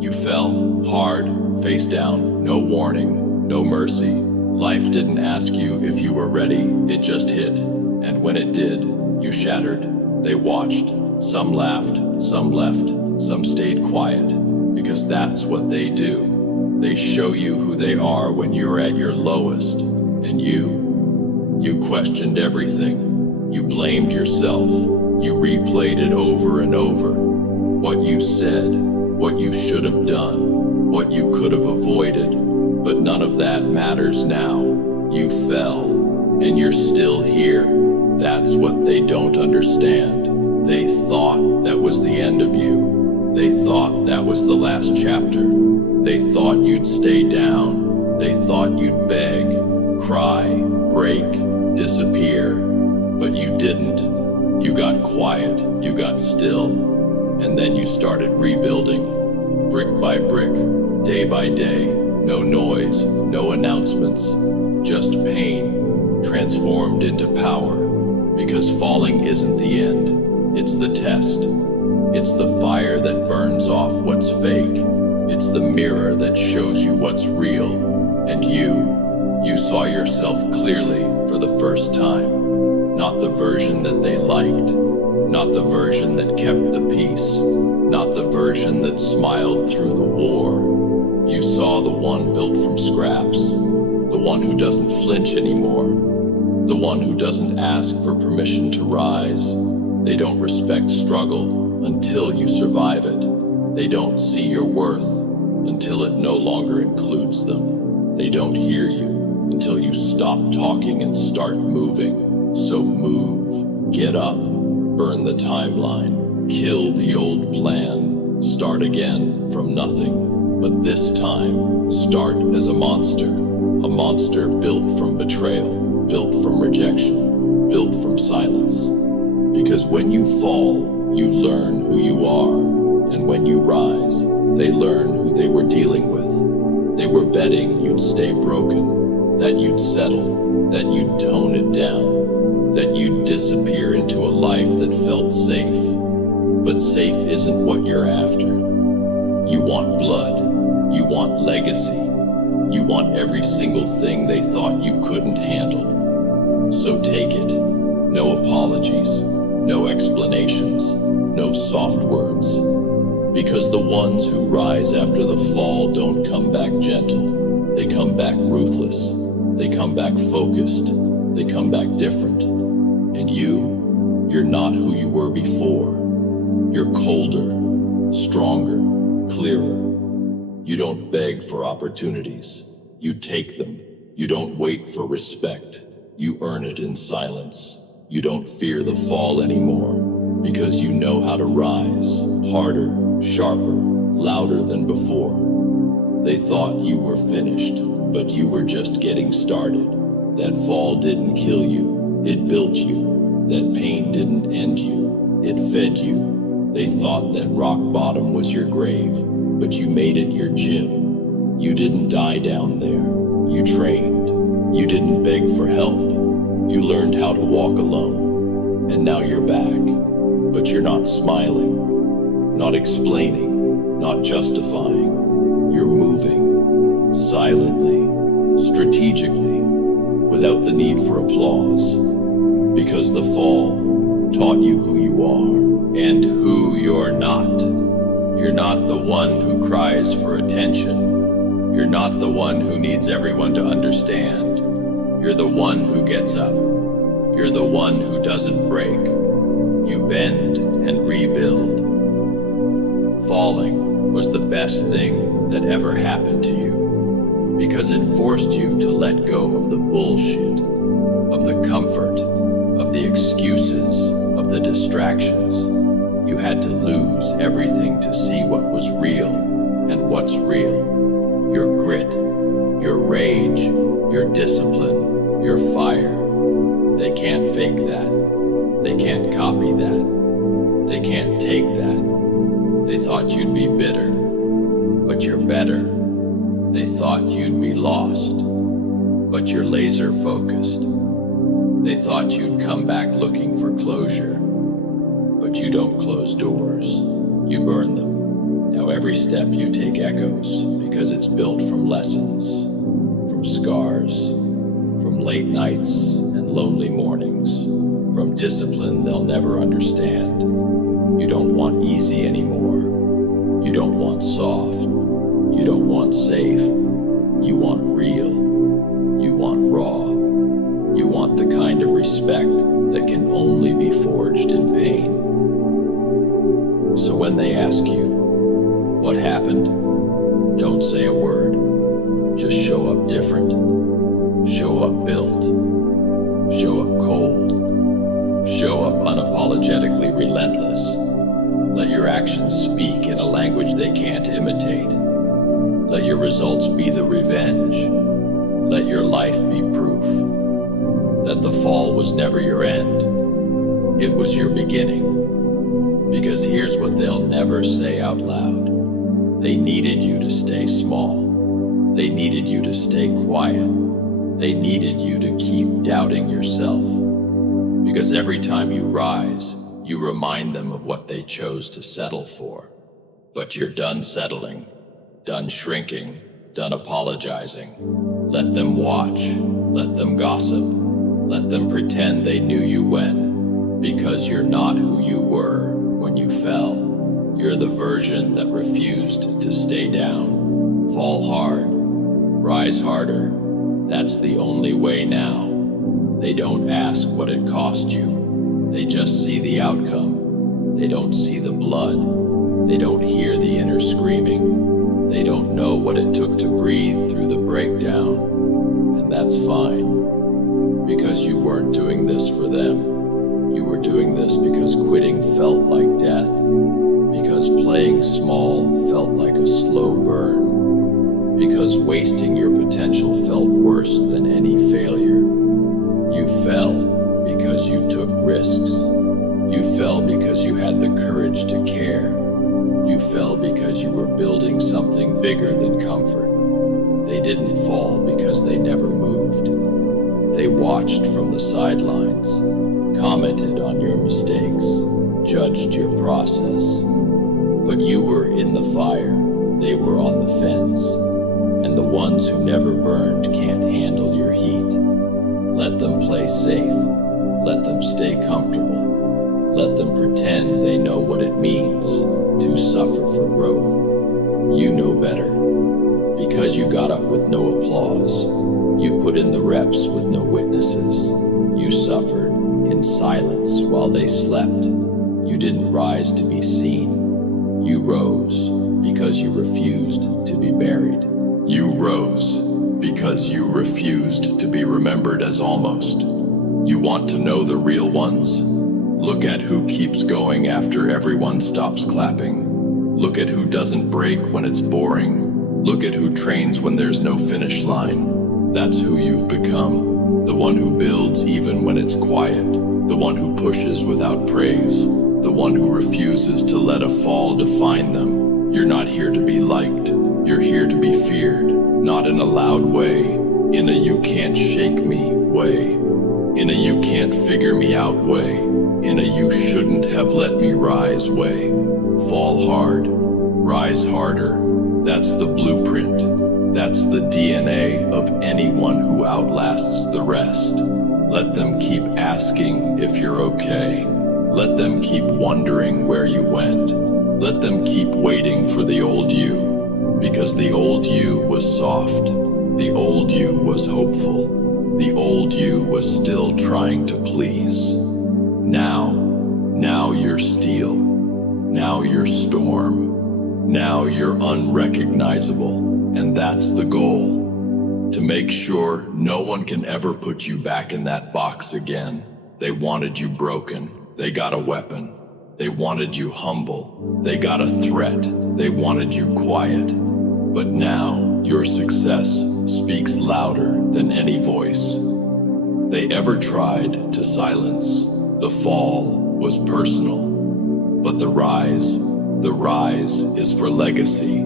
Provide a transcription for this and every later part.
You fell, hard, face down, no warning, no mercy. Life didn't ask you if you were ready, it just hit. And when it did, you shattered. They watched. Some laughed, some left, some stayed quiet. Because that's what they do. They show you who they are when you're at your lowest. And you questioned everything. You blamed yourself. You replayed it over and over. What you said, what you should have done, what you could have avoided. But none of that matters now. You fell, and you're still here. That's what they don't understand. They thought that was the end of you. They thought that was the last chapter. They thought you'd stay down. They thought you'd beg, cry, break, disappear. But you didn't. You got quiet, you got still, and then you started rebuilding. Brick by brick, day by day. No noise, no announcements, just pain transformed into power. Because falling isn't the end, it's the test. It's the fire that burns off what's fake. It's the mirror that shows you what's real. And you saw yourself clearly for the first time. Not the version that they liked, not the version that kept the peace, not the version that smiled through the war. You saw the one built from scraps, the one who doesn't flinch anymore, the one who doesn't ask for permission to rise. They don't respect struggle until you survive it. They don't see your worth until it no longer includes them. They don't hear you until you stop talking and start moving. So move, get up, burn the timeline, kill the old plan, start again from nothing. But this time, start as a monster built from betrayal, built from rejection, built from silence. Because when you fall, you learn who you are, and when you rise, they learn who they were dealing with. They were betting you'd stay broken, that you'd settle, that you'd tone it down, that you'd disappear into a life that felt safe. But safe isn't what you're after. You want blood. You want legacy. You want every single thing they thought you couldn't handle. So take it. No apologies. No explanations. No soft words. Because the ones who rise after the fall don't come back gentle. They come back ruthless. They come back focused. They come back different. And you're not who you were before. You're colder, stronger, clearer. You don't beg for opportunities. You take them. You don't wait for respect. You earn it in silence. You don't fear the fall anymore because you know how to rise, harder, sharper, louder than before. They thought you were finished, but you were just getting started. That fall didn't kill you. It built you. That pain didn't end you. It fed you. They thought that rock bottom was your grave, but you made it your gym. You didn't die down there. You trained. You didn't beg for help. You learned how to walk alone. And now you're back. But you're not smiling, not explaining, not justifying. You're moving, silently, strategically, without the need for applause. Because the fall taught you who you are and who you're not. You're not the one who cries for attention. You're not the one who needs everyone to understand. You're the one who gets up. You're the one who doesn't break. You bend and rebuild. Falling was the best thing that ever happened to you because it forced you to let go of the bullshit, of the comfort, of the excuses, of the distractions. You had to lose everything to see what was real. And what's real? Your grit, your rage, your discipline, your fire. They can't fake that. They can't copy that. They can't take that. They thought you'd be bitter, but you're better. They thought you'd be lost, but you're laser focused. They thought you'd come back looking for closure, but you don't close doors, you burn them. Now every step you take echoes because it's built from lessons, from scars, from late nights and lonely mornings, from discipline they'll never understand. You don't want easy anymore. You don't want soft. You don't want safe. You want real. You want raw. You want the kind of respect that can only be forged in pain. So when they ask you, what happened? Don't say a word. Just show up different. Show up built. Show up cold. Show up unapologetically relentless. Let your actions speak in a language they can't imitate. Let your results be the revenge. Let your life be proof that the fall was never your end. It was your beginning. Because here's what they'll never say out loud. They needed you to stay small. They needed you to stay quiet. They needed you to keep doubting yourself. Because every time you rise, you remind them of what they chose to settle for. But you're done settling, done shrinking, done apologizing. Let them watch, let them gossip, let them pretend they knew you when. Because you're not who you were when you fell. You're the version that refused to stay down. Fall hard, rise harder. That's the only way now. They don't ask what it cost you. They just see the outcome. They don't see the blood. They don't hear the inner screaming. They don't know what it took to breathe through the breakdown. And that's fine. Because you weren't doing this for them. You were doing this because quitting felt like death. Because playing small felt like a slow burn. Because wasting your potential felt worse than any failure. You fell because you took risks. You fell because you had the courage to care. You fell because you were building something bigger than comfort. They didn't fall because they never moved. They watched from the sidelines, commented on your mistakes, judged your process. But you were in the fire, they were on the fence. And the ones who never burned can't handle your heat. Let them play safe. Let them stay comfortable. Let them pretend they know what it means to suffer for growth. You know better. Because you got up with no applause. You put in the reps with no witnesses. You suffered in silence while they slept. You didn't rise to be seen. You rose because you refused to be buried. You rose because you refused to be remembered as almost. You want to know the real ones? Look at who keeps going after everyone stops clapping. Look at who doesn't break when it's boring. Look at who trains when there's no finish line. That's who you've become. The one who builds even when it's quiet. The one who pushes without praise. The one who refuses to let a fall define them. You're not here to be liked. You're here to be feared. Not in a loud way. In a you can't shake me way. In a you can't figure me out way. In a you shouldn't have let me rise way. Fall hard. Rise harder. That's the blueprint. That's the DNA of anyone who outlasts the rest. Let them keep asking if you're okay. Let them keep wondering where you went. Let them keep waiting for the old you. Because the old you was soft. The old you was hopeful. The old you was still trying to please. Now you're steel. Now you're storm. Now you're unrecognizable. And that's the goal. To make sure no one can ever put you back in that box again. They wanted you broken. They got a weapon. They wanted you humble. They got a threat. They wanted you quiet. But now your success speaks louder than any voice they ever tried to silence. The fall was personal, but the rise is for legacy.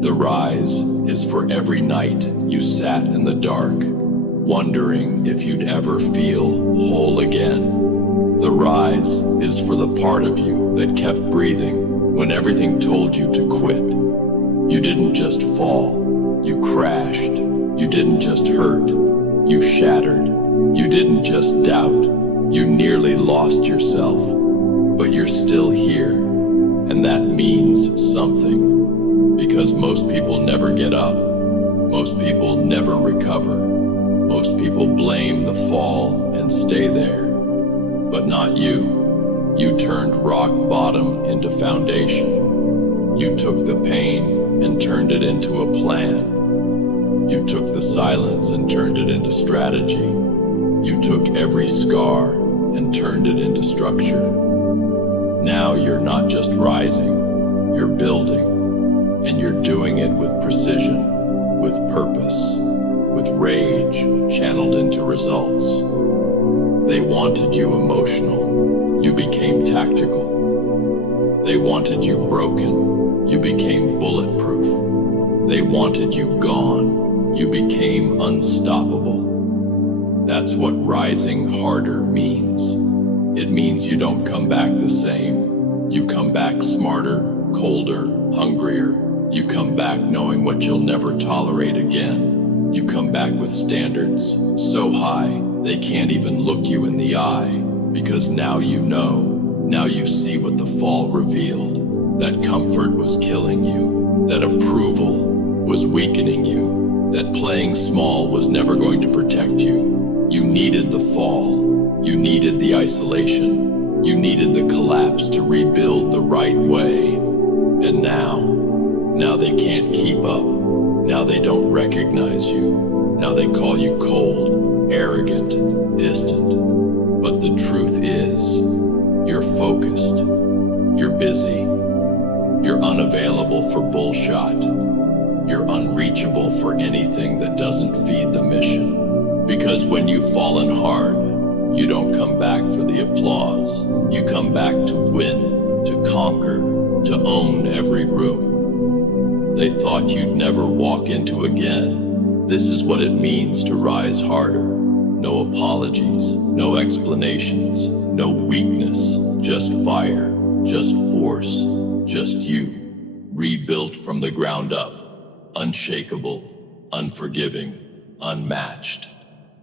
The rise is for every night you sat in the dark, wondering if you'd ever feel whole again. The rise is for the part of you that kept breathing, when everything told you to quit. You didn't just fall, you crashed. You didn't just hurt, you shattered. You didn't just doubt, you nearly lost yourself. But you're still here, and that means something. Because most people never get up, most people never recover, most people blame the fall and stay there. But not you. You turned rock bottom into foundation. You took the pain and turned it into a plan. You took the silence and turned it into strategy. You took every scar and turned it into structure. Now you're not just rising, you're building. And you're doing it with precision, with purpose, with rage channeled into results. They wanted you emotional, you became tactical. They wanted you broken, you became bulletproof. They wanted you gone, you became unstoppable. That's what rising harder means. It means you don't come back the same. You come back smarter, colder, hungrier. You come back knowing what you'll never tolerate again. You come back with standards so high they can't even look you in the eye. Because now you know, now you see what the fall revealed. That comfort was killing you, that approval was weakening you, that playing small was never going to protect you. You needed the fall, you needed the isolation, you needed the collapse to rebuild the right way. And now they can't keep up. Now they don't recognize you. Now they call you cold, arrogant, distant. But the truth is, you're focused, you're busy, you're unavailable for bullshit. You're unreachable for anything that doesn't feed the mission. Because when you've fallen hard, you don't come back for the applause. You come back to win, to conquer, to own every room they thought you'd never walk into again. This is what it means to rise harder. No apologies, no explanations, no weakness, just fire, just force, just you, rebuilt from the ground up, unshakable, unforgiving, unmatched.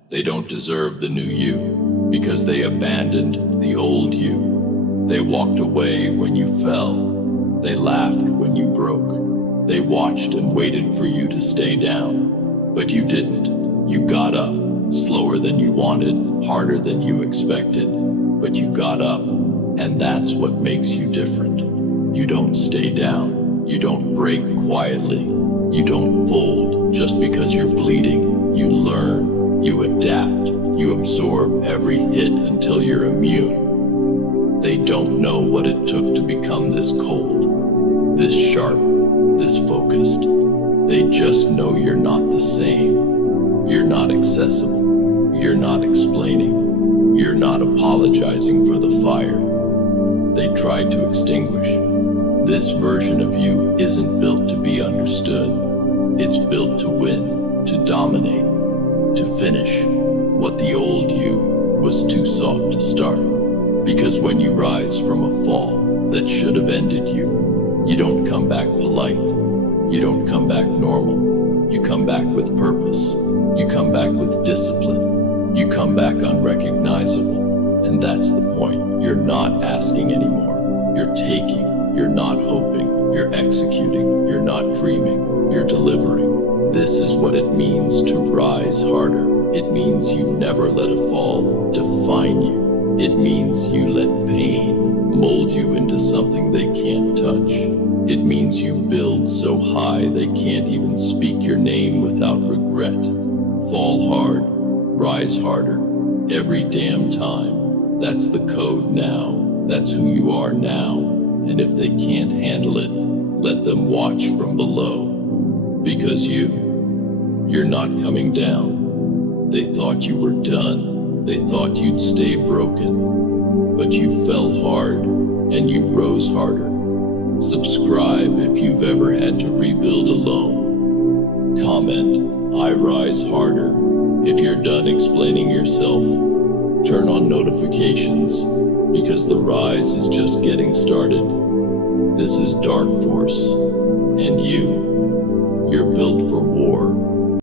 They don't deserve the new you because they abandoned the old you. They walked away when you fell. They laughed when you broke. They watched and waited for you to stay down. But you didn't. You got up, slower than you wanted, harder than you expected. But you got up, and that's what makes you different. You don't stay down. You don't break quietly. You don't fold just because you're bleeding. You learn. You adapt. You absorb every hit until you're immune. They don't know what it took to become this cold, this sharp, this focused. They just know you're not the same. You're not accessible. You're not explaining. You're not apologizing for the fire they tried to extinguish. This version of you isn't built to be understood. It's built to win, to dominate, to finish what the old you was too soft to start. Because when you rise from a fall that should have ended you, you don't come back polite. You don't come back normal. You come back with purpose. You come back with discipline. You come back unrecognizable. And that's the point. You're not asking anymore. You're taking. You're not hoping. You're executing. You're not dreaming. You're delivering. This is what it means to rise harder. It means you never let a fall define you. It means you let pain mold you into something they can't touch. It means you build so high they can't even speak your name without regret. Fall hard, rise harder, every damn time. That's the code now. That's who you are now. And if they can't handle it, let them watch from below. Because you're not coming down. They thought you were done. They thought you'd stay broken. But you fell hard, and you rose harder. Subscribe if you've ever had to rebuild alone. Comment, I rise harder. If you're done explaining yourself, turn on notifications, because the rise is just getting started. This is dark force. And you're built for war.